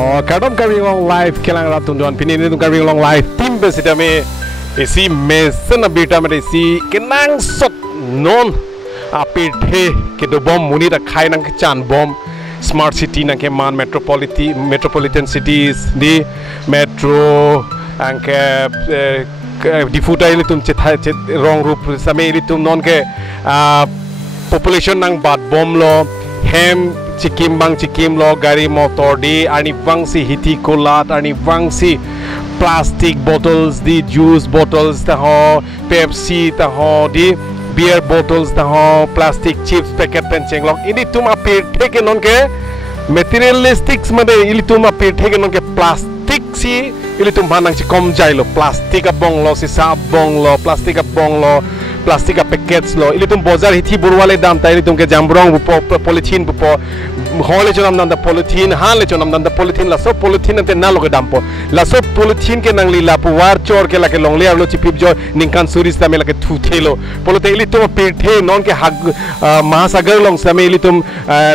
Kadam carrying long life kelang ratun don pini ni carrying long life tim besida me isi mesen abita me isi kenang sot non apithe ke do bom muni da khai nang chan bom smart city nang ke man metropolitan cities di metro angke difuta ili tum chet wrong rup same ili tum non ke population nang bad bom lo hem cikim lo gari motor di ani wangsi hiti kolat ani wangsi plastic bottles di juice bottles ta ho Pepsi ta ho di beer bottles ta ho plastic chips packet penceng lok ini tum apir theke non ke materialistics made ili tum apir theke non ke plastic si ili tum banang si kom jai lo plastic a bong lo si sa bong lo plastic a bong lo plastic a packets lo ili tum bozar hithi burwale dam ta ili tum ke jambrong bupo polythene bupo hole chonam nanda polythene hale chonam nanda polythene la so polythene ante na loge dampo la so polythene ke nangli la puwar chor ke la ke longle avlo chipip jo ningkan suris ta me la ke thuthelo polythene ili tum pirthe non ke hag mahasagar long same ili tum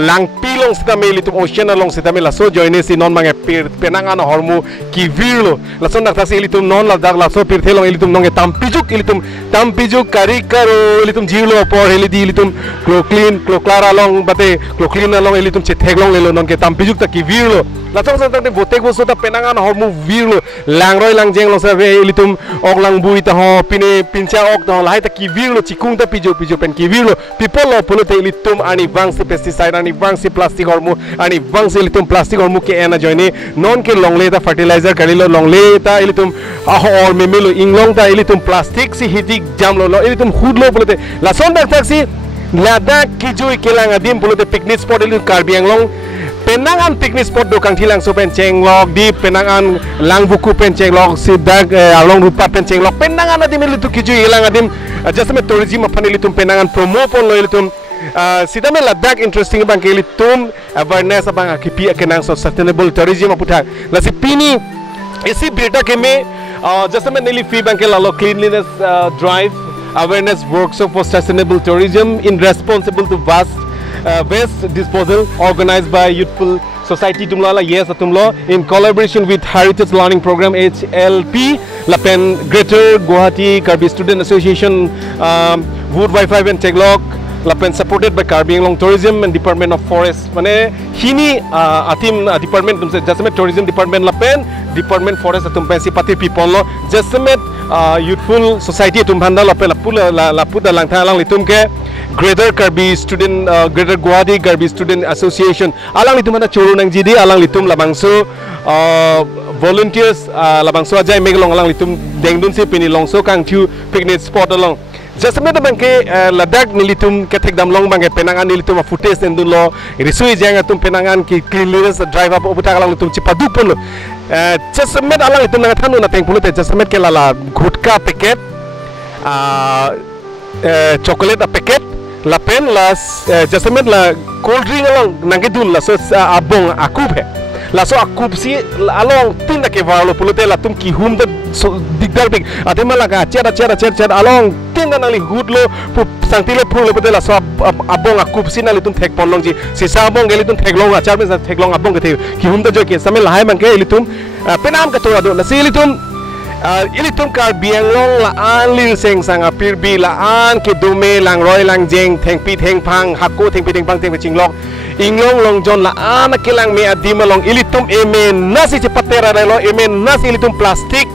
langpi long sta me ili tum ocean long sta me la so joine si non mange pir penangan hormu ki virlo la so nak tasi ili tum non la dag la so pirthe long ili tum nonge tampijuk kari karo ili tum jilo por ili di ili tum clo clara long bate clo clean long ili tum chetheglong lelo non ke tampijuk ta ki virlo la chong sa ta botek bo so ta penangan hormu virlo langroi langjeng long sa ve ili tum ok lang bui ta ho pine pincha ok ta lai ta ki virlo chikung ta pijo pen ki virlo people lo pulo te ili tum ani wangsi pesticide ani wangsi plastic hormu ani wangsi ili tum plastic hormu ke ena joine non ke longle ta fertilizer karilo longle ta ili tum or memelo inglong ta ili tum plastic si hitik jam lo ili tum hudlo pulo te la son dak taksi Ladak kijui kelang adim pulo te picnic spot ili Karbiang long penangan picnic spot do kang thilang so penceng log di penangan lang buku penceng log sidak along rupa penceng log penangan adim ili tu kijui kelang adim jasme tourism apani ili tum penangan promo pon lo ili tum sida me Ladak interesting bang ke ili tum awareness bang akipi kenang so sustainable tourism aputhak la si pini isi beta ke me jasme nili fee bang ke lalo cleanliness drive awareness workshop for sustainable tourism in responsible to waste disposal organized by Youthful Society Tumla yes Tumlo in collaboration with Heritage Learning Program HLP Lapen Greater Guwahati Karbi Student Association Wood Wi-Fi and Teglok Lapen supported by Karbi Long Tourism and Department of Forest mane hini atim department tumse jasmet tourism department Lapen Department Forest tumpe sipati people lo jasmet Youthful Society tumbanda Lapen lapuda langtang lang litum ke Greater Karbi Student Greater Guwahati Karbi Student Association alang litum mana churu nang jidi alang litum labangso volunteers labangso ajai meglong alang litum dengdun si pini Longso Kangthu picnic spot along Jasmet bangke Ladak nilitum ketek damlong bangke penangan nilitum footage endun lo risui jang atum penangan ki cleanliness drive up obuta alang litum cipadu pun lo jasmet alang litum nang thanu na tengpulo te jasmet ke lala gutka packet chocolate a packet la pen las jasmet la cold drink alang nangke dun la so abong akub he la so akub si along tinda ke valo pulo te la tum ki hum da digdar big atema la ka chera along tinda nali hudlo sangtile phule pute la so abong akub si nali tum thek ponlong ji si sa abong geli tum theklong achar me theklong abong ke the ki hum da jo ke samel hai man ke ilitum penam ka to ado la si ilitum Karbiang long la an lin seng sanga pirbi la an ke dume lang roi lang jeng thengpi thengpang hakko thengpi thengpang thengpi chinglok inglong long jon la an kelang me adima long ilitum emen nasi cepatera lo emen nasi ilitum plastik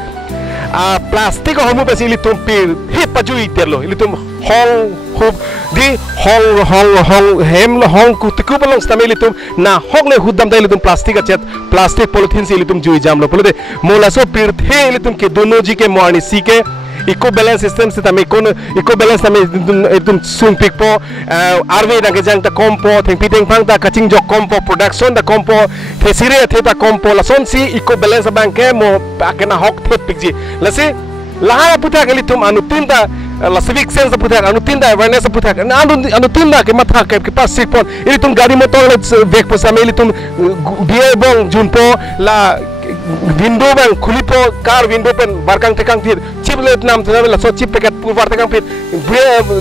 plastik hormu besi ilitum pir hepaju iterlo ilitum hong hub di hong hem lo hong kutiku balong stame ilitum na hong le hudam da ilitum plastik achet plastik polythene si ilitum jui jam lo pole mola so pir the ilitum ke dono ji ke morni si ke eco balance system se tame kon eco balance tame ilitum sung pikpo arve dang ke jang ta kompo thengpi thengpang ta kaching jok kompo production da kompo thesire theta kompo la son si eco balance bank mo akena hok the pikji la si laha puta ke ilitum anutinda la civic sense puthak anutinda awareness puthak anutinda ke matha ke pas sikpon ilitum gari motor vek posame ilitum biebong junpo la window bang khulipo car window pen barkang tekang phit chip let nam thana la so chip packet pu war tekang phit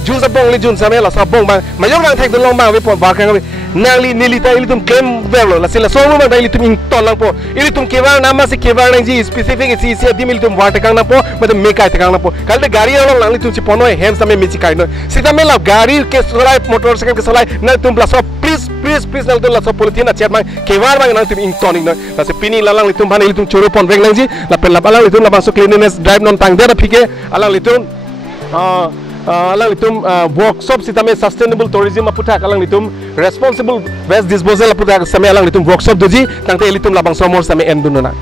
juice bong li jun same la sa bong bang mayong bang thek long bang we po barkang nangli nilita ili tum claim velo la sila so bang ili tum ing ton lang po ili tum kevar nama se kevar nang ji specific si si dim ili tum war tekang na po mate me kai tekang na po kal de gari long lang li tum chi pono hem same me chi kai no sita me la gari ke solai motorcycle ke solai na tum la so please nal tum la so politin a chat mang kevar bang nang tum ing toning no la se pini la lang li tum bhan ili tum choro pon veng lang ji la pel la balang li tum la bang so cleanliness drive non tang dera phike alang li tum alang litum workshop sitame sustainable tourism aputhak alang litum responsible waste disposal aputhak same alang litum workshop doji tangte litum labang somor same endununa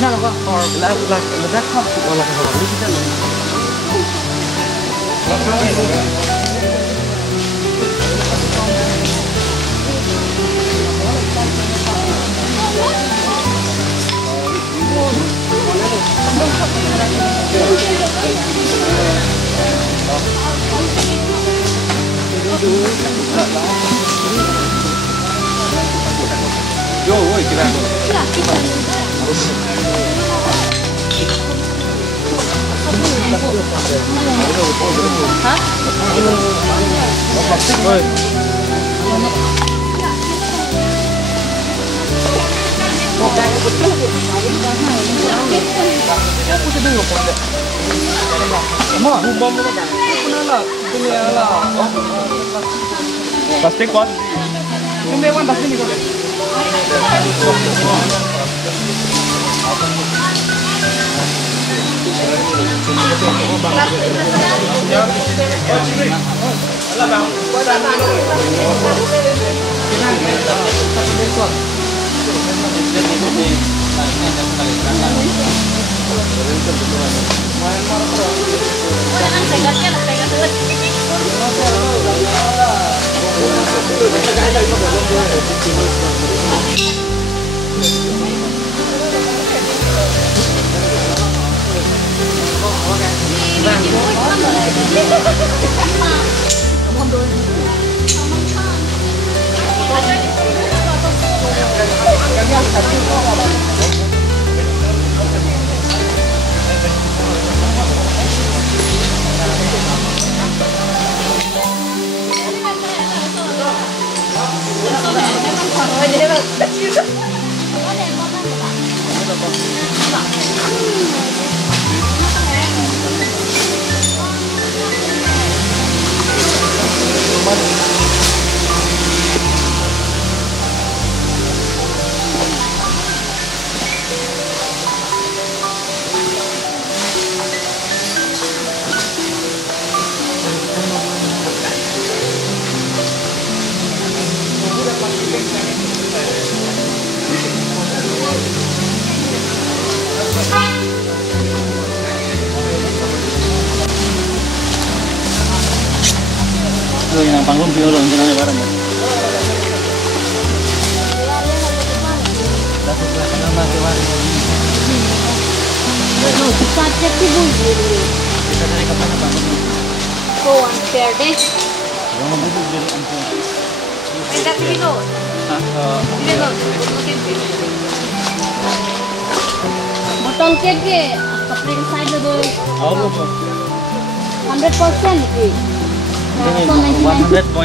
Kenapa kok? Or ledak kok? Kalau kalau ini kita yo, woi, kira. Hah? Plastik, woi. Plastik kan? Ini yang plastik ni kau. Yang panggung biar orang jalan bareng. Kita cek di bulu. Kita dari kapan panggung? Oh, unfair deh. Yang mau duduk dari unfair. Enggak kilo. Kilo. Botol cake ke? Kapling side lo. Oh, betul. 100% ke? 99.9%.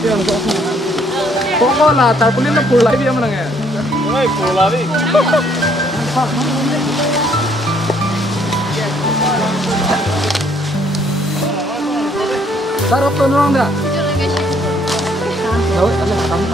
Kok lah, tarpaulin na pula dia mana nge? Oi, pula đi. Sarap to nong dah. Tahu, kamu.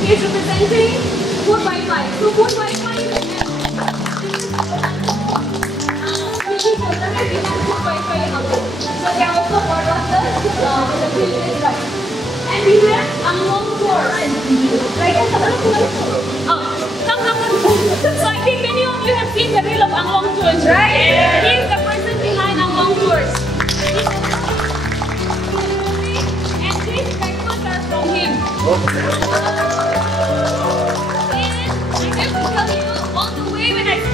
He is representing food Wi-Fi. So food Wi-Fi is food Wi-Fi also. So they are also part of the Cleanliness drive. And we have Anglong tour. Right? Come. So I think many of you have seen the reel of Anglong tours, right? He is the person behind Anglong tours. And these breakfasts are from him.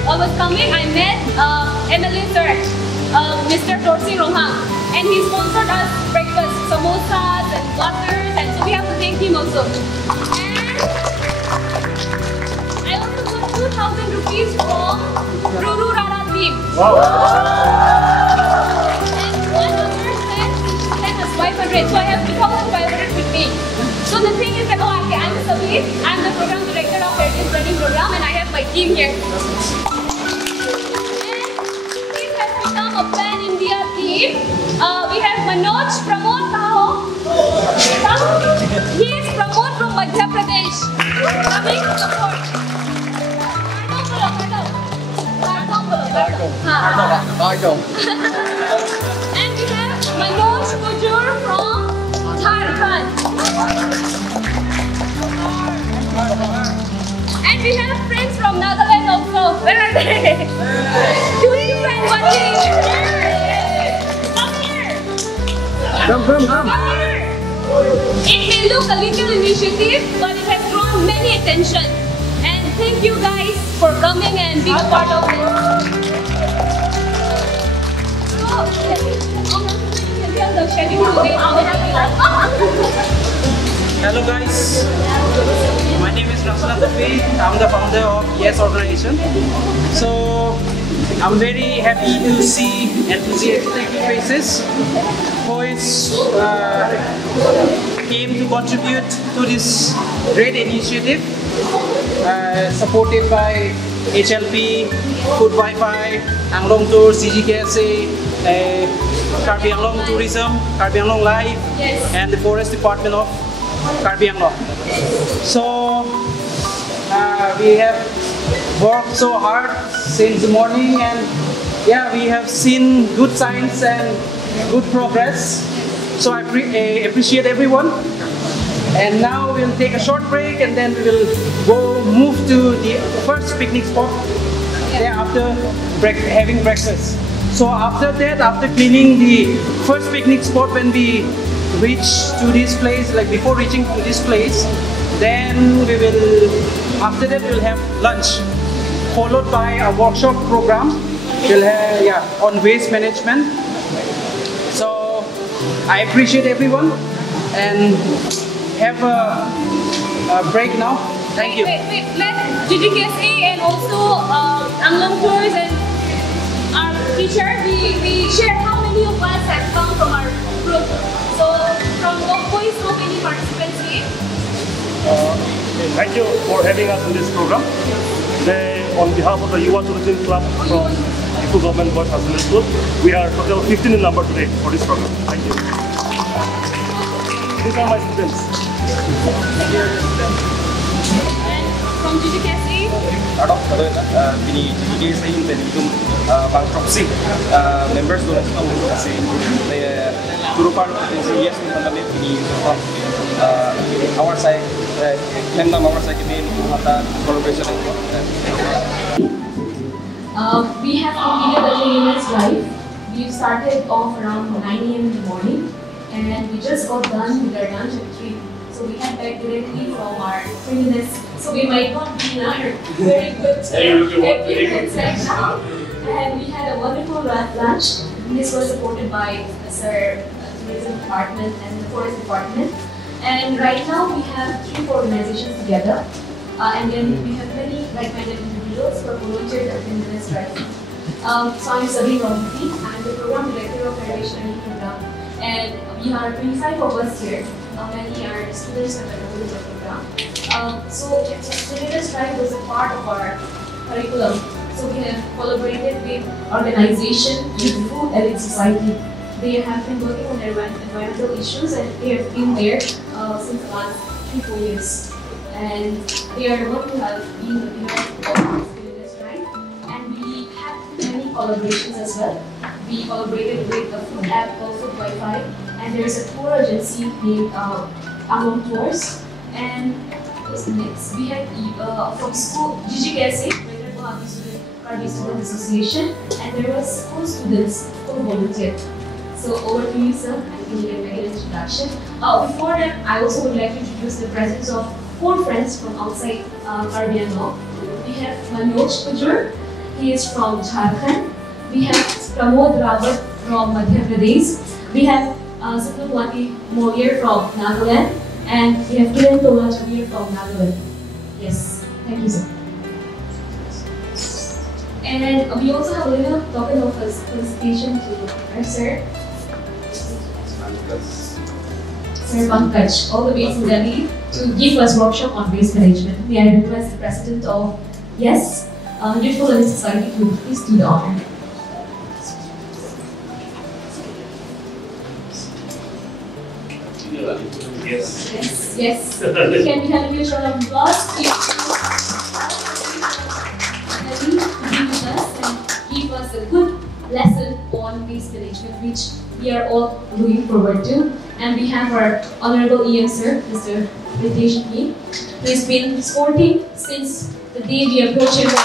I was coming, I met MLA sir, Mr. Torsi Rohang, and he sponsored us breakfast, samosas and waters, and so we have to thank him also. And I also got 2,000 rupees from Ruru Rara team. Wow. And one other sent us 500, so I have 2,500 with me. So the thing is that, okay, I'm Sabir, I'm the program director of Heritage Learning Program, and I have my team here. A pan-India team. We have Manoj, Pramod, he is Pramod from Madhya Pradesh. Coming to support. And we have Manoj Kujur from Jharkhand. And we have friends from Nagaland also. Where are they? Two friends watching. Come here. Come. Come here. It may look a little initiative, but it has drawn many attention. And thank you guys for coming and being a part of this. Hello guys, my name is Rasna Tafi. I'm the founder of Yes Organization. So I'm very happy to see enthusiastic faces who came to contribute to this great initiative supported by HLP, Food Wi-Fi, Anglong Tours, GGKSA, Karbi Anglong Tourism, Karbi Anglong Life, and the Forest Department of Karbi Anglong. So we have worked so hard since the morning, and yeah, we have seen good signs and good progress. So I appreciate everyone. And now we'll take a short break, and then we will move to the first picnic spot after having breakfast. So after that, after cleaning the first picnic spot, when we reach to this place, like before reaching to this place, then we will, after that we'll have lunch, followed by a workshop program. We'll have, on waste management. So I appreciate everyone, and have a break now. Thank you. Wait. Let GGKSA and also Anglong Tours and our teacher, we share how many of us have come from our group. So from Longso, how many participants here? Thank you for having us in this program. Today, on behalf of the Yuva Tourism Club from Ipu Government Boys High School, we are total 15 in number today for this program. Thank you. These are my students. From GGKSA? Bini GGKSA yung itu bankruptcy members doon sa bankruptcy. Turupan yes kami bini our side memang our side kami mata collaboration. We have completed the cleanliness drive. We started off around 9 AM in the morning, and we just got done with our lunch at 3. So we had back directly from our cleanliness. So we might not be in our very good equipment right now. And we had a wonderful lunch. This was supported by Sir Tourism Department and the Forest Department. And right now we have 3 organizations together. And then we have many like-minded individuals who are volunteers at Cleanliness Drive. So I'm Sabi Romiti. I'm the Program Director of Federation and Program. And we are 25 of us here. Many are students and enrolled in the program. So Cleanliness Drive was a part of our curriculum. So we have collaborated with organizations with Food Elite Society. They have been working on environmental issues, and they have been there since the last 3-4 years. And they are the ones who have been the pillar of Cleanliness Drive. And we have many collaborations as well. We collaborated with the food app called Food Wi-Fi, and there is a tour agency named Among Tours. And what's next? We had from school GGKSA, Karbi Student Association, and there was 4 students who volunteered. So over to you, sir. I think you can make an introduction. Before that, I also would like to introduce the presence of 4 friends from outside Karbi Anglong. We have Manoj Pujur. He is from Jharkhand. We have Pramod Rawat from Madhya Pradesh. We have Sukumwati Moyer from Nagaland. And we have Kiran Tola Jamir from Nagaland. Yes, thank you, sir. And we also have a little token of felicitation to our sir. Sir Pankaj, all the way from Delhi, to give us workshop on waste management. May I request the president of Yes, Youthful Elite Society to please do the honor. Yes. Yes. Can we have a huge round of applause? Give us a good lesson on waste management, which we are all looking forward to. And we have our Honorable EM Sir, Mr. Ritesh P. who has been sporting since the day we approached him. And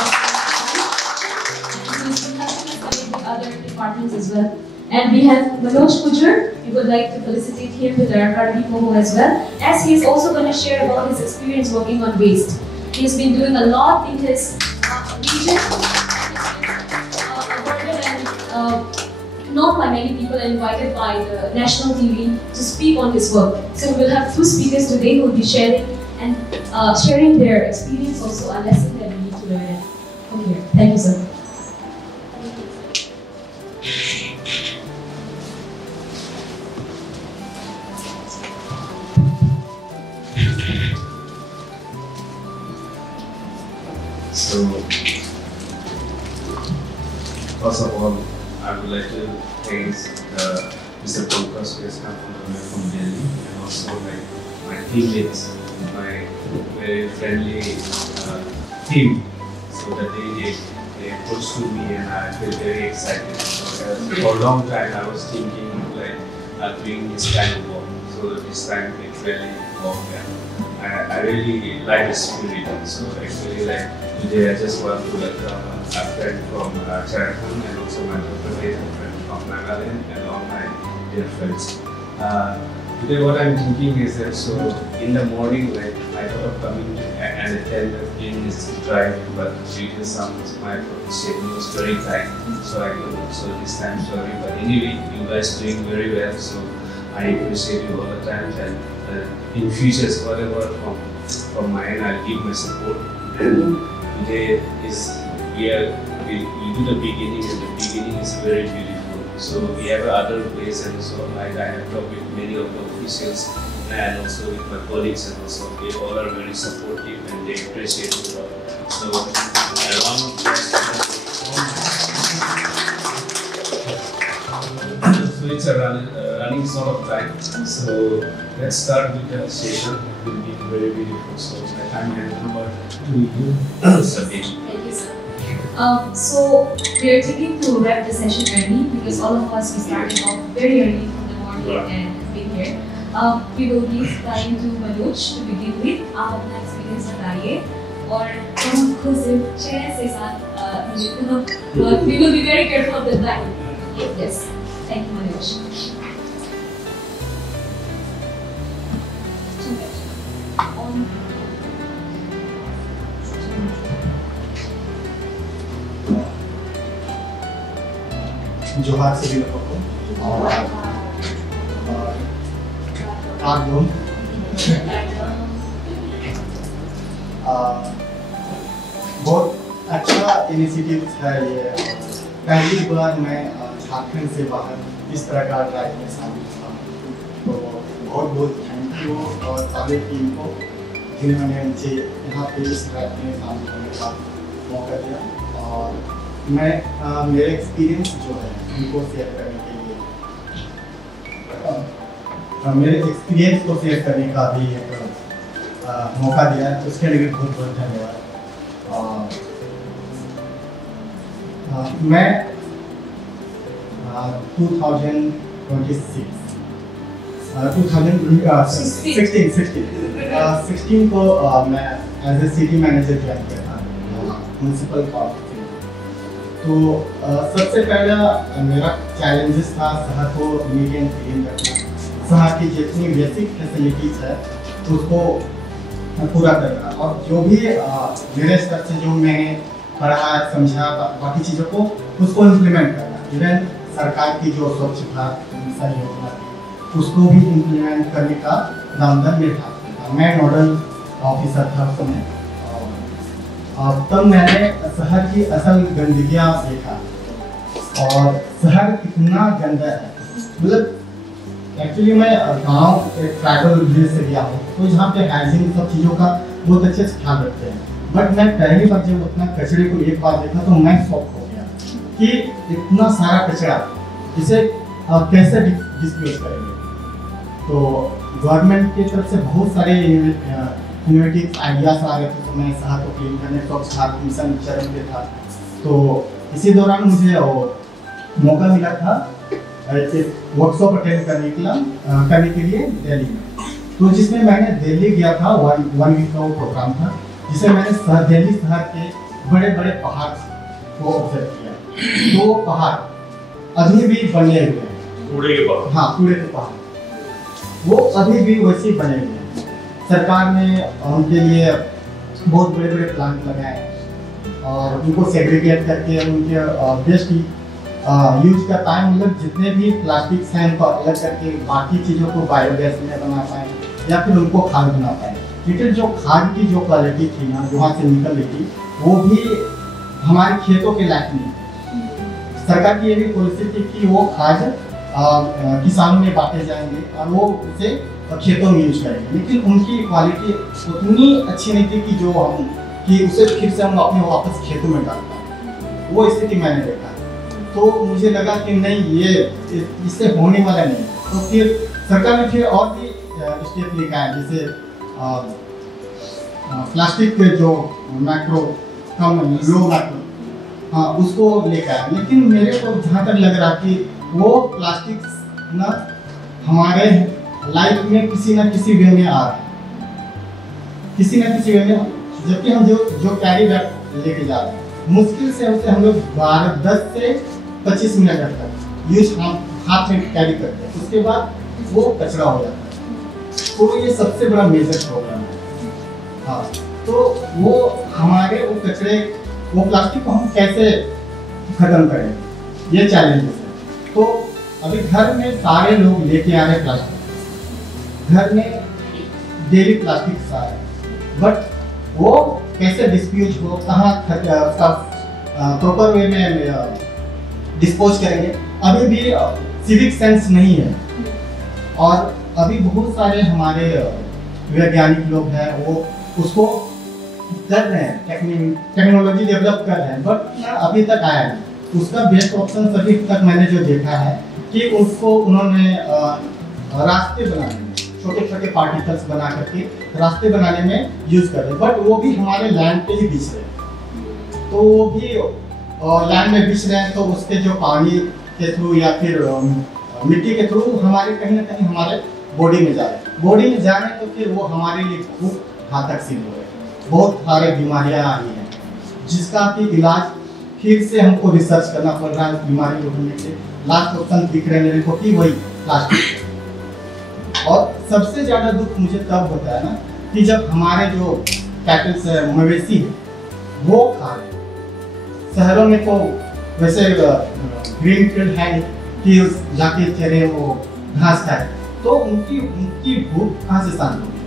he's been helping us with other departments as well. And we have Manoj Pujur. We would like to felicitate him with our Karbi Moho as well, as he is also going to share about his experience working on waste. He has been doing a lot in his region. Known by many people and invited by the national TV to speak on his work. So we will have 2 speakers today who will be sharing and sharing their experience, also a lesson that we need to learn from here. Thank you, sir. So, first of all, I would like to thank Mr. Pankaj who has come all the way from Delhi, and also my teammates, my very friendly team. So that they approached to me, and I feel very excited. For a long time I was thinking doing this kind of work. So this time it really worked, and I really like the spirit. So actually today I just want to welcome a friend from Jharkhand, and also my friend from Nagaland, and all my dear friends. Today what I'm thinking is that, so in the morning, I thought of coming and attend the Cleanliness drive, but due to some of my schedule was very tight, so I couldn't. So this time, sorry, but anyway, you guys doing very well, so I appreciate you all the time, and in future, whatever from my end, I'll give my support. And today is we do the beginning, and the beginning is very beautiful. So we have other place, and so I have talked with many of the officials, and also with my colleagues, and also they all are very supportive and they appreciate it a lot. So along so it's a running sort of time. So let's start with the session. It will be very beautiful. So I hand over to you, Sabine. Thank you, sir. So we are thinking to wrap the session early because all of us we started off very early from the morning and been here. We will give time to Manoj to begin with. आप अपना experience बताइए और हम खुद सिर्फ chair से साथ we will be very careful of the time. Yes, thank you, Manoj. जोहार सभी लोगों को और आप लोग बहुत अच्छा इनिशिएटिव है ये। पहली बार मैं झारखंड से बाहर इस तरह का ड्राइव में शामिल हुआ, तो बहुत बहुत थैंक यू और सारे टीम को जिन्होंने मुझे यहाँ पे इस ड्राइव में शामिल होने का मौका दिया। और मैं मेरे एक्सपीरियंस जो है उनको शेयर करने के लिए मेरे एक्सपीरियंस को शेयर करने का भी एक मौका दिया, उसके लिए बहुत बहुत धन्यवाद। मैं 2016 को मैं as a city manager join किया था म्यूनसिपल कॉर्पोरेशन। तो सबसे पहला मेरा चैलेंजेस था शहर को नीट एंड क्लीन रखना, शहर की जितनी बेसिक फैसिलिटीज है उसको पूरा करना, और जो भी मेरे स्तर से जो मैंने पढ़ा समझा बाकी चीज़ों को उसको इम्प्लीमेंट करना। इवन सरकार की जो स्वच्छ भारत मिशन योजना उसको भी इम्प्लीमेंट करने का दामदर मेरे हाथ में था। मैं नोडल ऑफिसर था उस समय। तब मैंने शहर की असल गंदगियाँ देखा और शहर कितना गंदा है। मतलब एक्चुअली मैं गांव एक ट्राइबल विलेज से गया हूँ, तो जहाँ पे हाइजीन सब चीज़ों का बहुत अच्छे से ख्याल रखते हैं। बट मैं पहली बार जब उतना कचरे को एक बार देखा तो मैं शॉक हो गया कि इतना सारा कचरा इसे कैसे डिस्पोज करेंगे। तो गवर्नमेंट की तरफ से बहुत सारे इनोवेटिव आइडियाज आ रहे थे, तो मैं शहर को क्लीन करने स्वच्छ भारत मिशन चरण पे था। तो इसी दौरान मुझे मौका मिला था एक वर्कशॉप अटेंड करने के लिए दिल्ली में। तो जिसमें मैंने दिल्ली गया था, वन वीक का वो प्रोग्राम था, जिसमें मैंने दिल्ली शहर के बड़े बड़े पहाड़ को ऑब्जर्व किया। तो वो पहाड़ अभी भी बने हुए हैं, कूड़े के पहाड़। हाँ, कूड़े के पहाड़ वो अभी भी वैसे ही बने हुए हैं। सरकार ने उनके लिए बहुत बड़े बड़े प्लांट लगाए और उनको सेग्रीगेट करके उनके बेस्ट यूज का टाइम, मतलब जितने भी प्लास्टिक्स हैं उनको अलग करके बाकी चीज़ों को बायोगैस में बना पाए या फिर उनको खाद बना पाए। लेकिन जो खाद की जो क्वालिटी थी ना, वहाँ से निकल रही थी, वो भी हमारे खेतों के लायक नहीं थी। सरकार की ये भी पॉलिसी थी कि वो खाद किसानों में बांटे जाएंगे और वो उसे खेतों में यूज करेंगे, लेकिन उनकी क्वालिटी उतनी अच्छी नहीं थी कि जो हम कि उसे फिर से हम अपने वापस खेतों में डाल पाए। वो स्थिति मैंने देखा, तो मुझे लगा कि नहीं, ये इससे होने वाला नहीं। तो फिर सरकार ने फिर और भी स्टेप लेकर आए, जैसे प्लास्टिक के जो मैक्रो कम लो मैक्रो, हाँ, उसको लेकर आए। लेकिन मेरे को जहाँ तक लग रहा कि वो प्लास्टिक ना हमारे लाइफ में किसी न किसी वे में आ रहा है, किसी न किसी वे में। जबकि हम जो कैरी बैग लेके जा रहे हैं, मुश्किल से उसे हम लोग 10 से 25 मिनट तक यूज हम हाथ में कैरी करते हैं, उसके बाद वो कचरा हो जाता है। तो ये सबसे बड़ा मेजर प्रॉब्लम है। हाँ, तो वो हमारे वो कचरे, वो प्लास्टिक को हम कैसे खत्म करेंगे, ये चैलेंजेस है। तो अभी घर में सारे लोग लेके आ रहे हैं प्लास्टिक, घर में डेली प्लास्टिक सारे, बट वो कैसे डिस्पोज हो, कहाँ प्रॉपर वे में डिस्पोज करेंगे, अभी भी सिविक सेंस नहीं है। और अभी बहुत सारे हमारे वैज्ञानिक लोग हैं, वो उसको कर रहे हैं, टेक्नोलॉजी डेवलप कर रहे हैं, बट अभी तक आया नहीं। उसका बेस्ट ऑप्शन अभी तक मैंने जो देखा है कि उसको उन्होंने रास्ते बनाने में, छोटे छोटे पार्टिकल्स बना करके रास्ते बनाने में यूज कर रहे हैं, बट वो भी हमारे लैंड पे ही बिछ रहे हैं। तो वो भी लैंड में बिछ रहे हैं, तो उसके जो पानी के थ्रू या फिर मिट्टी के थ्रू हमारे कहीं ना कहीं हमारे बॉडी में जा रहे हैं। बॉडी में जा रहे हैं तो फिर वो हमारे लिए बहुत घातक सिद्ध हो रहे हैं। बहुत सारे बीमारियां आ रही हैं जिसका कि इलाज फिर से हमको रिसर्च करना पड़ रहा है। बीमारी को ढूंढने के लास्ट ऑप्शन दिख रहे हैं मेरे को कि वही प्लास्टिक। और सबसे ज़्यादा दुख मुझे तब होता है ना कि जब हमारे जो कैटल्स है, मवेशी है, वो खा रहे हैं। शहरों में तो वैसे ग्रीन फील्ड है कि जाके चरे वो घास खाए, तो उनकी भूख कहाँ से शांत होगी?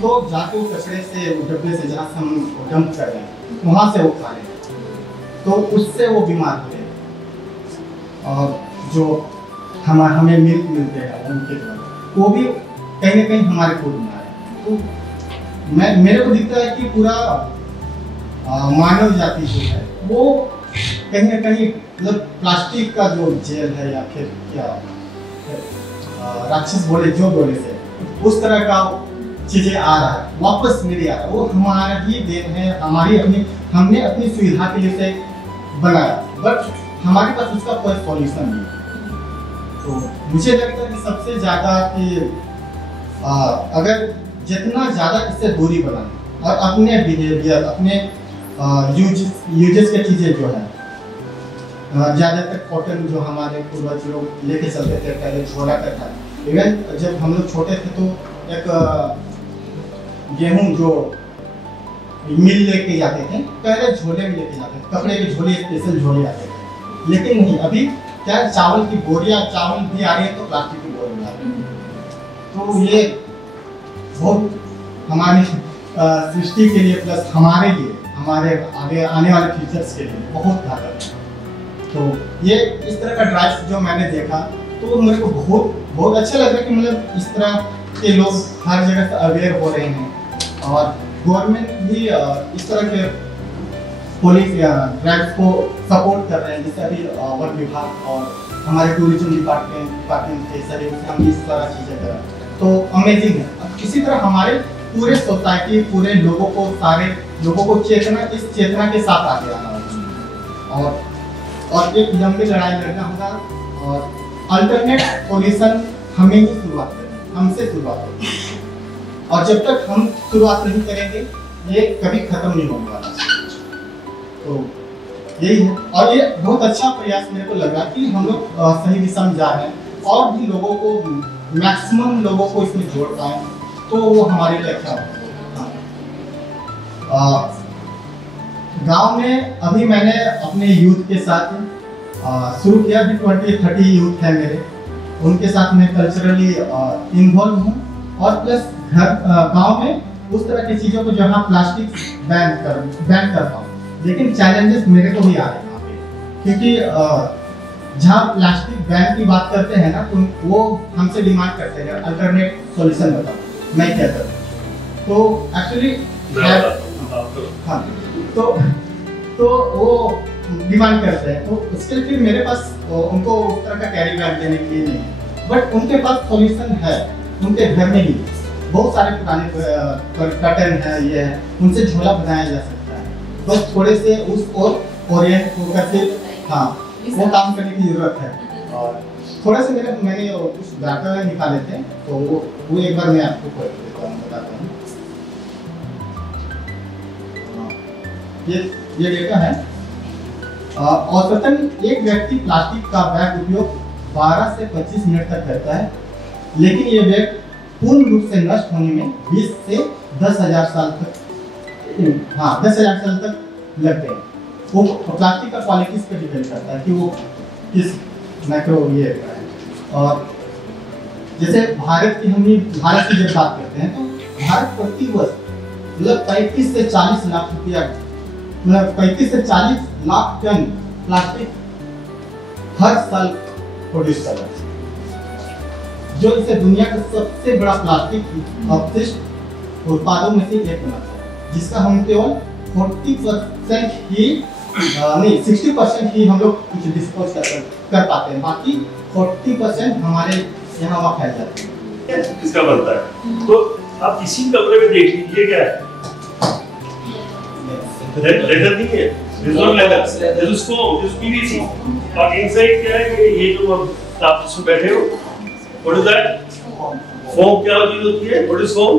तो जाके वो कचरे से, डब्बे से जहाँ से हम डंप कर रहे हैं वहाँ से वो खा रहे हैं, तो उससे वो बीमार हो रहे हैं। और जो हमें मिल्क मिलते हैं उनके द्वारा वो भी कहीं ना कहीं हमारे को बीमार है। तो मेरे को दिखता है कि पूरा मानव जाति जो है वो कहीं ना कहीं मतलब प्लास्टिक का जो जेल है या फिर क्या राक्षस बोले जो बोले से उस तरह का चीजें आ रहा है, वापस नहीं आ रहा। वो हमारा ही देन है, हमारी हमने अपनी सुविधा के लिए से बनाया, बट हमारे पास उसका कोई सॉल्यूशन नहीं है। तो मुझे लगता है कि सबसे ज़्यादा कि अगर जितना ज़्यादा इससे दूरी बनाए और अपने बिहेवियर, अपने यूजेस के चीज़ें जो है, ज़्यादातर कॉटन जो हमारे पूर्वज लोग लेके चलते थे, पहले झोला का था। इवन जब हम लोग छोटे थे तो एक गेहूं जो मिल लेके जाते थे, पहले झोले में लेके जाते थे, कपड़े के झोले, स्पेशल झोले आते थे। लेकिन नहीं, अभी क्या चावल की बोरियां, चावल भी आ रही है तो प्लास्टिक की बोरियां आ रही है। तो ये बहुत हमारी सृष्टि के लिए प्लस हमारे लिए, हमारे आगे आने वाले फ्यूचर्स के लिए बहुत घातक है। तो ये इस तरह का ड्राइव जो मैंने देखा तो मेरे को बहुत अच्छा लग रहा है कि मतलब इस तरह के लोग हर जगह से अवेयर हो रहे हैं और गवर्नमेंट भी इस तरह के पुलिस या ड्राइव्स को सपोर्ट कर रहे हैं। जैसे अभी वन विभाग और हमारे टूरिज्म डिपार्टमेंट के सभी हम इस तरह चीज़ें कर रहे हैं, तो अमेजिंग है। इसी तरह हमारे पूरे सोसाइटी, पूरे लोगों को, सारे लोगों को इस चेतना के साथ आगे आना होगा और एक लंबी लड़ाई लड़ना होगा और अल्टरनेट सॉल्यूशन हमें ही शुरुआत करनी है, हमसे शुरुआत होगी। और जब तक हम शुरुआत नहीं करेंगे ये कभी खत्म नहीं होने वाला। तो यही है और ये बहुत अच्छा प्रयास मेरे को लगा कि हम लोग सही दिशा में जा रहे हैं और भी लोगों को, मैक्सिमम लोगों को इसमें जोड़ पाए तो वो हमारे लिए अच्छा होगा। गांव में अभी मैंने अपने यूथ के साथ शुरू किया, भी 20-30 यूथ है मेरे, उनके साथ मैं कल्चरली इन्वॉल्व हूँ और प्लस गांव में उस तरह की चीज़ों को जहाँ प्लास्टिक बैन कर पाऊँ। लेकिन चैलेंजेस मेरे को भी आ रहे हैं वहाँ पे, क्योंकि जहाँ प्लास्टिक बैन की बात करते हैं ना तो वो हमसे डिमांड करते हैं अल्टरनेट सॉल्यूशन बताओ, मैं क्या करूँ। तो एक्चुअली हाँ, तो वो डिमांड करते हैं, तो उसके लिए फिर मेरे पास उनको उस तरह का कैरी बैग देने के लिए नहीं है, बट उनके पास सॉल्यूशन है, उनके घर में ही बहुत सारे पुराने पैटर्न है, ये है, उनसे झोला बनाया जा सकता है। बस थोड़े से उस और ओरिएंट होकर के हाँ वो काम करने की जरूरत है। और थोड़ा से मैंने कुछ डाटा निकाले थे, तो वो एक बार मैं आपको बताता हूँ। ये डेटा है, औसतन एक व्यक्ति प्लास्टिक का बैग उपयोग 12 से 25 मिनट तक करता है, लेकिन ये बैग पूर्ण रूप से नष्ट होने में 20 से 10,000 साल तक 10,000 साल तक लगते हैं। वो प्लास्टिक का क्वालिटी पर डिपेंड करता है कि वो किस माइक्रो ये है। और जैसे भारत की जब बात करते हैं तो भारत प्रति वर्ष मतलब 35 से 40 लाख रुपया, मतलब 35 से 40 लाख टन प्लास्टिक हर साल प्रोड्यूस कर रहा है। जो इसे दुनिया का सबसे बड़ा प्लास्टिक अपशिष्ट उत्पादों में से एक बनाता है, जिसका हम केवल 40% ही नहीं 60% ही हम लोग कुछ डिस्पोज कर पाते हैं, बाकी 40% हमारे यहाँ वहाँ फैल जाते हैं। इसका बनता है। तो आप इसी कमरे में देख लीजिए क्या है, लेदर नहीं है, this not leather, this is foam, this PVC. और इनसाइड क्या है कि ये जो आप जिसमें बैठे हो, व्हाट इज दैट? फोम क्या चीज होती है? What is foam?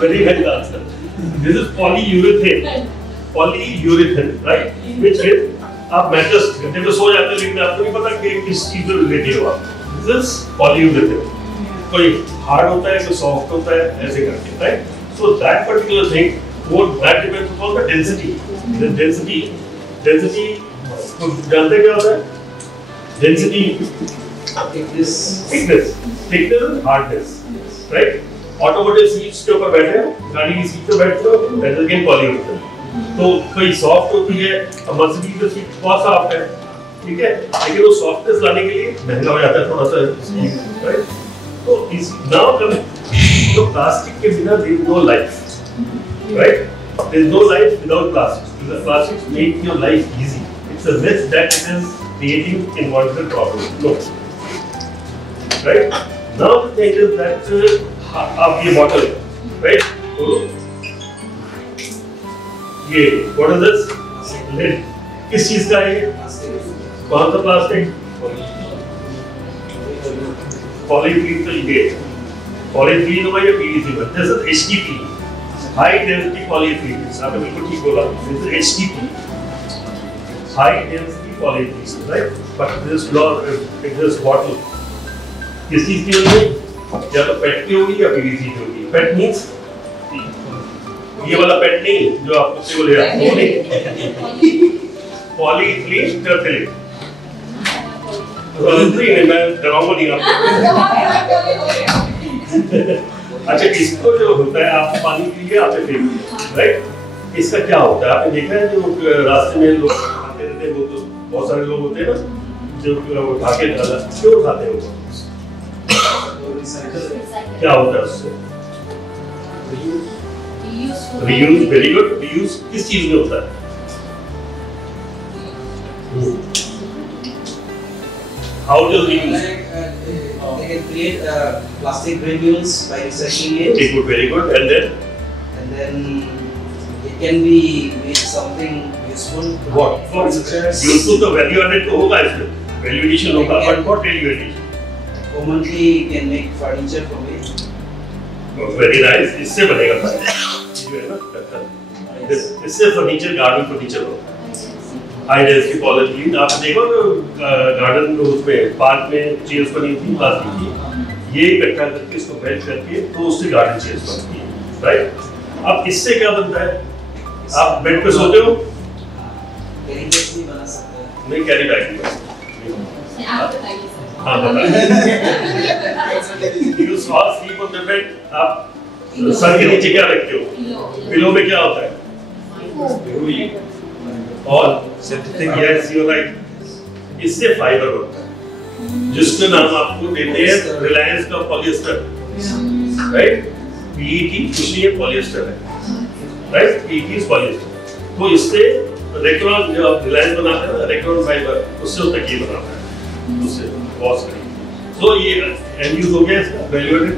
Very nice answer. This is polyurethane, polyurethane, right? Which is आप मैट्रेस घंटे में सो जाते हैं लेकिन आपको नहीं पता कि किस चीज में लेटे हो आप। This is polyurethane. कोई हार्ड होता है, कोई सॉफ्ट होता है, ऐसे करके, right? So that particular thing, वो that depends upon the density. The density जानते क्या होता है? Density, thickness and hardness, right? Automotive seats के ऊपर बैठे हो, गाड़ी की सीट पे बैठते हो, दैट इज अगेन पॉलीयूरेथेन। तो कोई सॉफ्ट होती है, मर्सिडीज की सीट बहुत सॉफ्ट है, ठीक है, लेकिन वो सॉफ्टनेस लाने के लिए महंगा हो जाता है थोड़ा सा, राइट? तो इस नाउ तो प्लास्टिक के बिना there is no life, right? There is no life without plastic, because plastic make your life easy. It's a myth that it is creating environmental problems. No, right? Now the thing is that आप ये bottle, right? तो ये what is this? Lid. किस चीज का है? कौन सा प्लास्टिक? पॉलीथीन। तो ये पॉलीथीन हो या पीवीसी में, this is HTP, high density polythene. आपने बिल्कुल ठीक बोला, this is HTP, high density polythene, right? But this bottle किस चीज की होगी? या तो पेट की होगी या पीवीसी की होगी। पेट मींस ये वाला पेट नहीं जो आप उससे बोले पॉलीइथीलीन टर्टलेट। मैं डराऊंगा नहीं आपको। अच्छा, इसको जो होता है आप पानी पी लिया, आपने फेंक दिया, राइट? इसका क्या होता है? आपने देखा है जो रास्ते में लोग खाते रहते हैं, वो तो बहुत सारे लोग होते हैं ना जो उठा के डाला, क्यों उठाते हैं वो? क्या होता है उससे? रीयूज। Very good. रीयूज किस चीज में होता है? How does reuse? They can create plastic granules by recycling it. Very good, very good. And then it can be made something useful. What useful? तो value added तो होगा इसमें, value addition होगा, but what value addition? Commonly can make furniture from it. Very nice. इससे बनेगा जो है ना, इससे फर्नीचर, गार्डन फर्नीचर होगा। High density polythene. आप देखो गार्डन में, उसमें पार्क में चेयर्स बनी थी प्लास्टिक की, ये इकट्ठा करके इसको मेल्ट करके तो उससे गार्डन चेयर्स बनती है, राइट? अब इससे क्या बनता है? आप बेड पे सोते हो, कैरी बैग भी बना सकते हैं। नहीं, कैरी बैग नहीं। हाँ बताइए। You fall asleep on the bed, आप सर के नीचे क्या रखते हो? पिलो में क्या होता है? और yes, you're right. इससे फाइबर होता है, जिसका नाम आपको देते हैं रिलायंस का पॉलिएस्टर, राइट? पीईटी कुछ नहीं है, पॉलिएस्टर है, राइट? PET is polyester. तो इससे रेक्लॉन जो रिलायंस बनाता है ना, रेक्लॉन फाइबर, उससे होता है, ये बनाता है उससे बहुत सारी। तो ये एंड यूज हो गया इसका, वैल्यू एडेड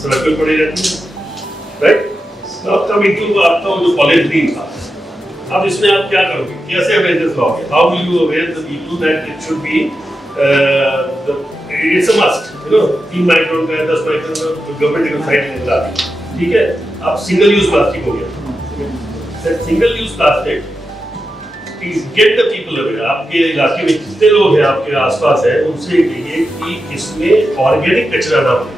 सर्कल पड़े रहती है, राइट? तो अब कमिंग टू आपका जो पॉलीथीन था, अब इसमें आप क्या करोगे? कैसे अवेयरनेस लाओगे? How will you aware the people that it should B it's a must, you know, 3 micron का 10 माइक्रोन का गवर्नमेंट ने साइड निकाला, ठीक है? अब सिंगल यूज प्लास्टिक हो गया। Single use plastic, get the people aware. आपके इलाके में जितने लोग हैं, आपके आसपास है, उनसे कहिए कि इसमें ऑर्गेनिक कचरा ना बने।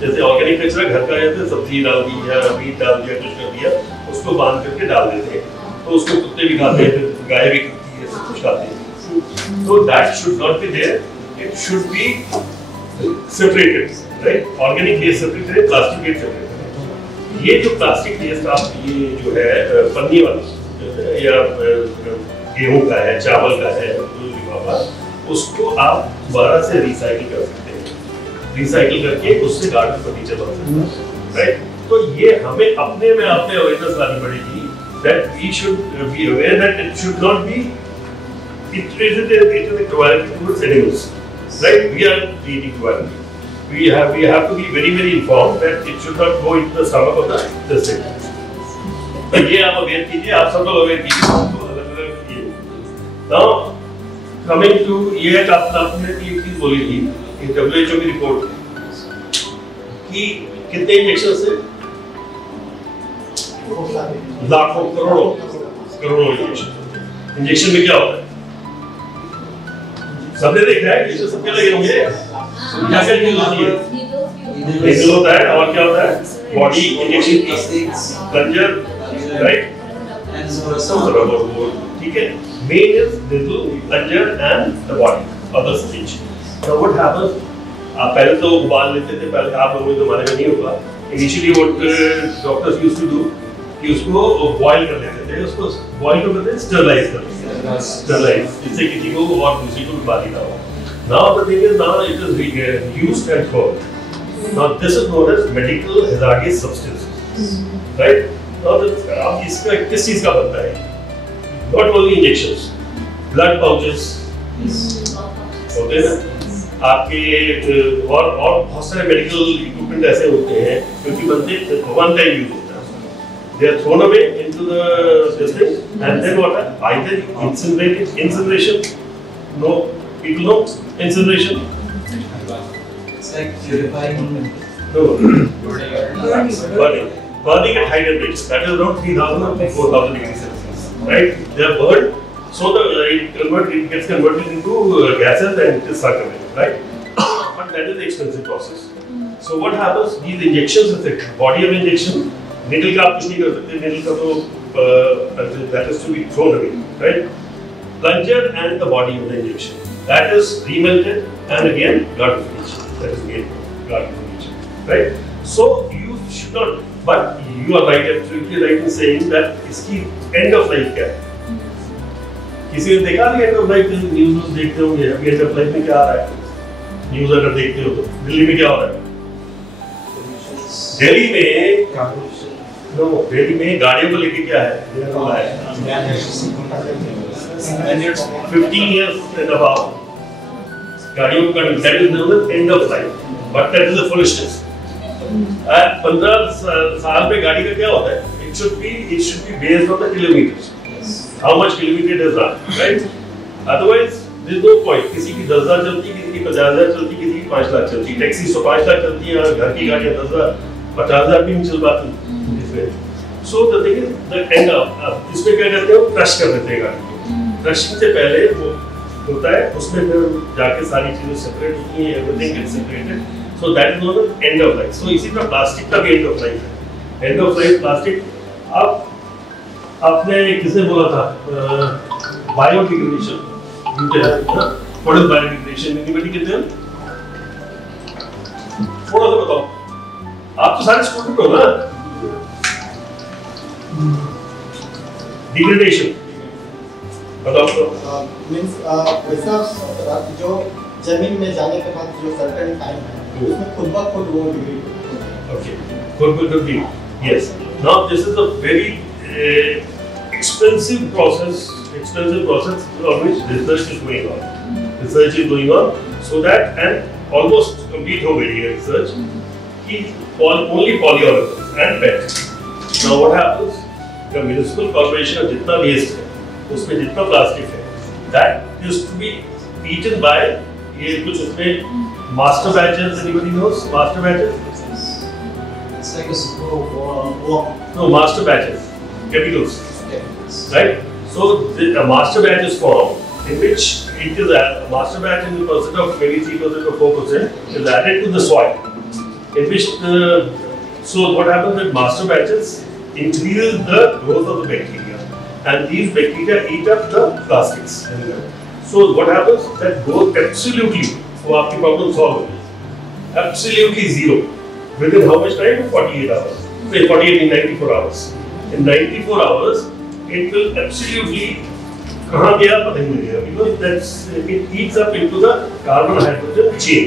जैसे ऑर्गेनिक कचरा घर का है, सब्जी डाल दी या मीट डाल दिया, कुछ कर दिया, उसको बांध करके डाल देते हैं, तो उसको कुत्ते भी खाते हैं, गाय भी खाती है, सब कुछ खाते हैं। तो that should not be there, it should be separated, right? Organic waste separate है, प्लास्टिक वेस्ट सेपरेट है। ये जो प्लास्टिक वेस्ट आप ये जो है पन्नी वाला या गेहूं का है, चावल का है, उसको आप दोबारा से रिसाइकिल कर सकते हैं, रिसाइकिल करके उससे गार्डन फर्नीचर बना सकते हैं, राइट? तो ये हमें अपने में अवेयरनेस लानी पड़ेगी that we should be aware that it should not be, it is a cruelty towards animals, right? We are eating cruelty. We have to be very informed that it should not go into the stomach of the sick. तो ये आप aware कीजिए, आप सब लोग aware कीजिए, अलग-अलग ये। Now coming to ये एक आपने एक चीज बोली थी, ये WHO की रिपोर्ट कि कितने इंजेक्शन से लाखों करोड़ों इंजेक्शन में क्या होता है? सबने देखा है, ये सबके लगे होंगे। क्या क्या यूज होती है? निडल होता है और क्या होता है? Body injection, plunger, right? ठीक है। Main is needle, plunger and the body और the stitch. Now what happens? आप पहले तो उबाल लेते थे, पहले आप लोगों के ज़माने में नहीं होगा। Initially what doctors used to do कि उसको बॉईल कर लेते थे, उसको बॉईल को कहते हैं स्टरलाइज करते हैं, स्टरलाइज, जिससे किसी को और दूसरी को बीमारी ना हो। Now the thing is, now it is used and thrown. Now this is known as medical hazardous substances, right? Now अब इसका किस चीज का बनता है? Not only injections, blood pouches होते हैं ना, आपके और बहुत सारे मेडिकल इक्विपमेंट ऐसे होते हैं क्योंकि बनते वन टाइम यूज होता है। They are thrown away into this thing, and then what? Either incineration. No, people know incineration. It's like purifying. No, burning at high temperature. That is around 3,000 to 4,000 degrees Celsius. Right? They are burned, so it gets converted into gases and it is sucked away. Right? But that is the expensive process. So what happens? These injections, the body of injection. Needle का आप कुछ नहीं कर सकते, needle का तो that is to be thrown away, right? Plunger and the body of the injection, that is remelted and again garden furniture, that is made garden furniture, right? So you should not, but you are right, absolutely right in saying that इसकी end of life क्या है? किसी ने देखा नहीं end of life? News देखते होंगे, अभी end of life में क्या आ रहा है? न्यूज़ अगर देखते हो तो दिल्ली में क्या हो रहा है? दिल्ली में दिल्ली में गाड़ियों को लेके क्या है? 15 years and above. गाड़ियों को करने, that is known as end of life, but that is a foolishness. 15 साल पे गाड़ी का क्या होता है? It should be based on the kilometers. How much kilometer it has run, right? Otherwise, there is no point. किसी की 10,000 चलती, किसी की 50,000 चलती, किसी की 5 लाख चलती, टैक्सी 5 लाख चलती है, घर की गाड़ियाँ 10,000, 50,000 भी नहीं चल पाती। So the thing is, the end of इसमें क्या करते हो? क्रश कर देते हैं गाड़ी को। क्रशिंग से पहले वो होता है, उसमें फिर जाके सारी चीजें सेपरेट होती हैं, everything gets separated. So that is known as end of life. So इसी तरह प्लास्टिक का भी end of life है। End of life plastic. अब आपने किसने बोला था? Biodegradation. What is biodegradation? Anybody get there? थोड़ा सा बताओ। आप तो सारे स्टूडेंट हो ना? डिग्रेडेशन बताओ तो। मींस वैसा जो जमीन में जाने के बाद जो सर्टेन टाइम है उसमें खुद ब खुद वो डिग्रेड। ओके, खुद भी। Yes, now this is a very expensive process on which research is going on. So that, and almost complete हो गई है research कि only polyolefins and PET. Now what happens? The municipal corporation का जितना waste है, उसमें जितना plastic है, that used to be eaten by ये कुछ उसमें master batches. Anybody knows master batches? It's like a slow No, master batches, chemicals, right? So a master batch is formed in which it is a master batch in the percent of maybe 3% or 4% is added to the soil, in which so what happens with master batches increases the growth of the bacteria, and these bacteria eat up the plastics. So what happens? That goes absolutely, so आपकी problem solve हो गई, absolutely zero within how much time? 48 hours. Say 48 in 94 hours. In 94 hours, it will absolutely कहाँ गया पता ही नहीं गया, because that's it eats up into the carbon hydrogen chain.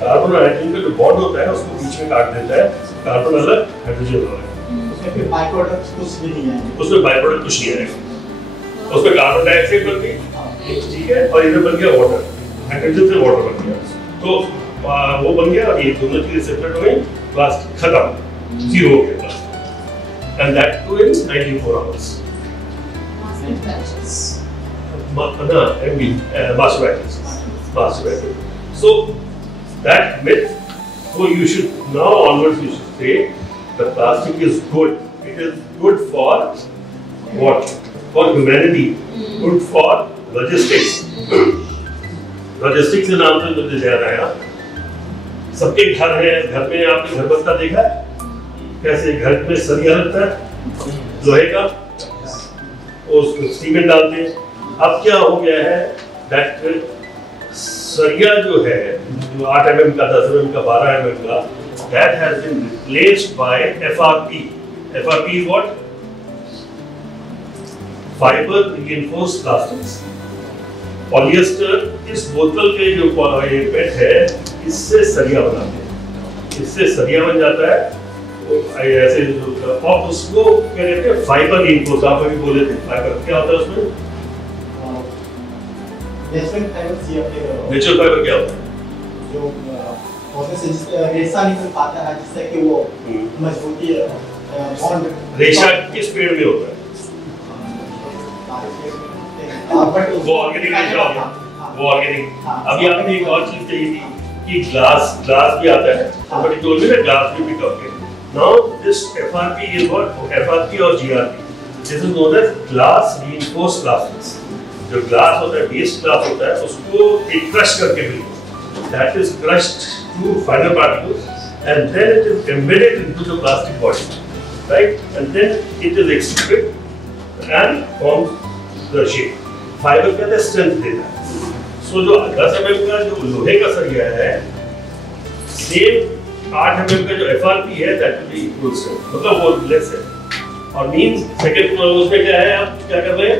Carbon और hydrogen का जो बॉन्ड होता है उसको बीच में काट देता है, कार्बन अलग हाइड्रोजन अलग। उसमें बाई प्रोडक्ट कुछ भी नहीं है, उसमें बाई प्रोडक्ट कुछ नहीं आएगा, उसमें कार्बन डाइऑक्साइड बन गई, ठीक है, और इधर बन गया वाटर, हाइड्रोजन से वाटर बन गया, तो वो बन गया और ये दोनों चीजें सेपरेट हो गई, प्लास्टिक खत्म, जीरो हो गया plastic, and that too in 94 hours. Master batches. So that myth, so you should now onwards you should say the plastic is good. It is good for what? For humanity. Good for logistics. Logistics के नाम से मुझे याद आया, सबके घर है, घर में आपने घर बनता देखा है? कैसे घर में सरिया लगता है लोहे का, उसको सीमेंट डालते हैं। अब क्या हो गया है, दैट सरिया जो है, जो 8 mm का, 10 mm का, 12 mm का, that has been replaced by FRP. FRP is what? Fiber reinforced plastics. Polyester इस बोतल के जो पेट है, इससे सरिया बनाते हैं, इससे सरिया बन जाता है, ऐसे और उसको क्या कहते हैं, फाइबर reinforced। आप अभी बोले थे फाइबर क्या होता है उसमें? नेचुरल फाइबर या फिर नेचुरल फाइबर क्या होता है? जो पौधे से जिससे रेशा निकल पाता है, जिससे कि वो मजबूती बॉन्ड। रेशा किस पेड़ में होता है? वो ऑर्गेनिक रेशा होता है, वो ऑर्गेनिक। अभी आपने एक और चीज कही थी कि ग्लास भी आता है, somebody told me that glass भी pick up है। Now this FRP is what? FRP और GRP. This is known as glass reinforced plastics. जो ग्लास होता है, वेस्ट ग्लास होता है, उसको एक क्रश करके बिल्कुल, that is crushed to finer particles and then it is embedded into the plastic body, right? And then it is extruded and forms the shape. Fibre कहते हैं स्ट्रेंथ देता है। सो जो 10 mm का जो लोहे का सरिया है, सेम 8 mm का जो FRP है, that will be equal strength, मतलब वो लेस है। और मींस सेकंड उसमें क्या है, आप क्या कर रहे हैं,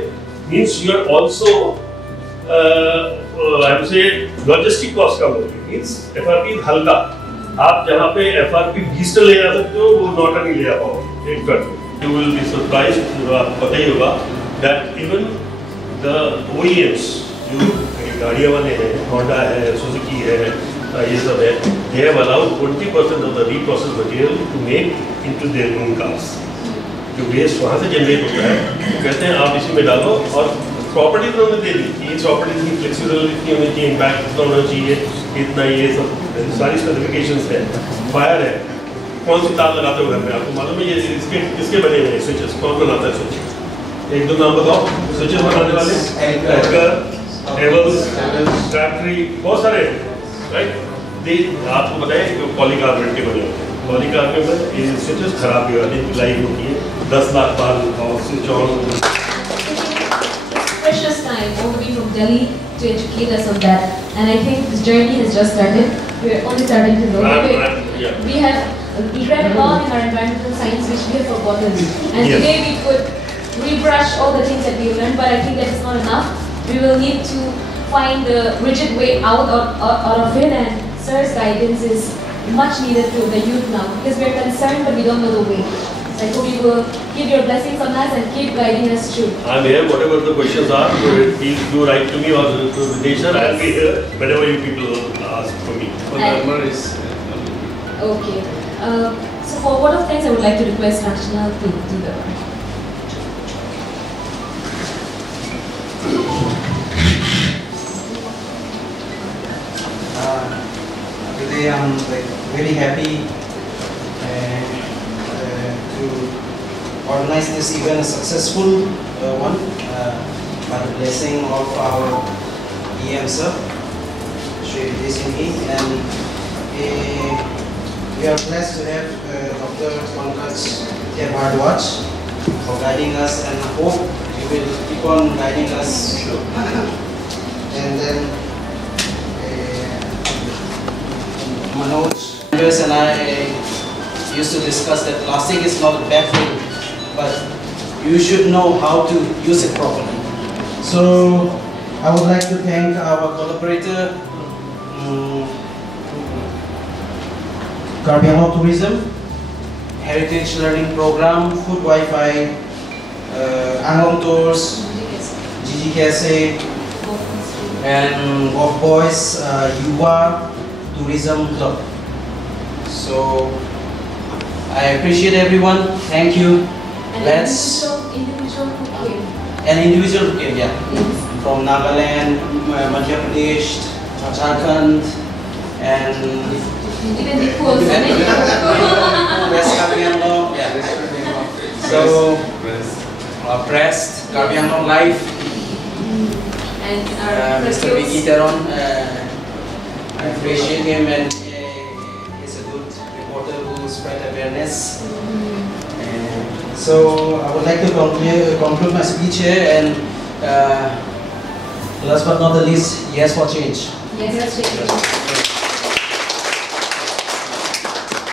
means you are also I would say logistic cost कम होगी, means FRP हल्का, आप जहाँ पे FRP 20 टन ले जा सकते हो, वो 9 टन ही ले आ पाओगे एक ton. You will be surprised, पता ही होगा that even the OEMs जो गाड़ियाँ वाले हैं, Honda है, Suzuki है, ये सब है, they have allowed 20% of the reprocessed material to make into their own cars। जो वेस्ट वहाँ से जनरेट होता है, वो कहते हैं आप इसी में डालो, और प्रॉपर्टी तो उन्होंने दे दी, ये प्रॉपर्टी की फ्लेक्सिबल इतनी होनी चाहिए, इम्पैक्ट इतना होना चाहिए, इतना, ये सब सारी स्पेसिफिकेशंस है। फायर है, कौन सी तार लगाते हो घर में, आपको मालूम है ये इसके बने हुए हैं स्विचेस, कौन बनाता है स्विचेस? एक दो नाम बताओ स्विचेस बनाने वाले। एडगर, एवल्स, फैक्ट्री, बहुत सारे, राइट? आपको पता है पॉलीकार्बोनेट के बने होते हैं, पॉलीकार्बोनेट में ये स्विचेस खराब भी होती है, लाइफ होती है 10 लाख बार और switch on. Precious time all the way from Delhi to educate us on that, and I think this journey has just started. We're only starting to know. We read a lot in our environmental science which we have forgotten, and today we could rebrush all the things that we learned, but I think that is not enough. We will need to find the rigid way out of it, and Sir's guidance is much needed to the youth now, because we are concerned but we don't know the way. So I hope you will give your blessings on us and keep guiding us through. I'm here, whatever the questions are, please do write to me or to Videsha. I'll be here whenever you people ask for me. My number is okay. So for word of thanks, I would like to request Rachna to do the Today I'm very happy to organize this event, a successful one, by the blessing of our EM sir, Shri Desini, and we are blessed to have Dr. Pankaj Bhardwaj for guiding us, and hope he will keep on guiding us. And then Manoj and I used to discuss that plastic is not a bad thing, but you should know how to use it properly. So I would like to thank our collaborator, Karbbi Anglong Tourism, Heritage Learning Program, Food Wi-Fi, Anglong Tours, GGKSA, and Golf Boys Yuva Tourism Club. So I appreciate everyone. Thank you. Let's individual who came. an individual who came, yeah, from Nagaland, Madhya Pradesh, Jharkhand, and Even the cool. West Karbbi Anglong, yeah. So Pressed, Karbbi Anglong Live, And our Mr. Vicky Teron, I appreciate him, and he's a good reporter who spread awareness. So I would like to conclude my speech here, and last but not the least, yes for change. Yes,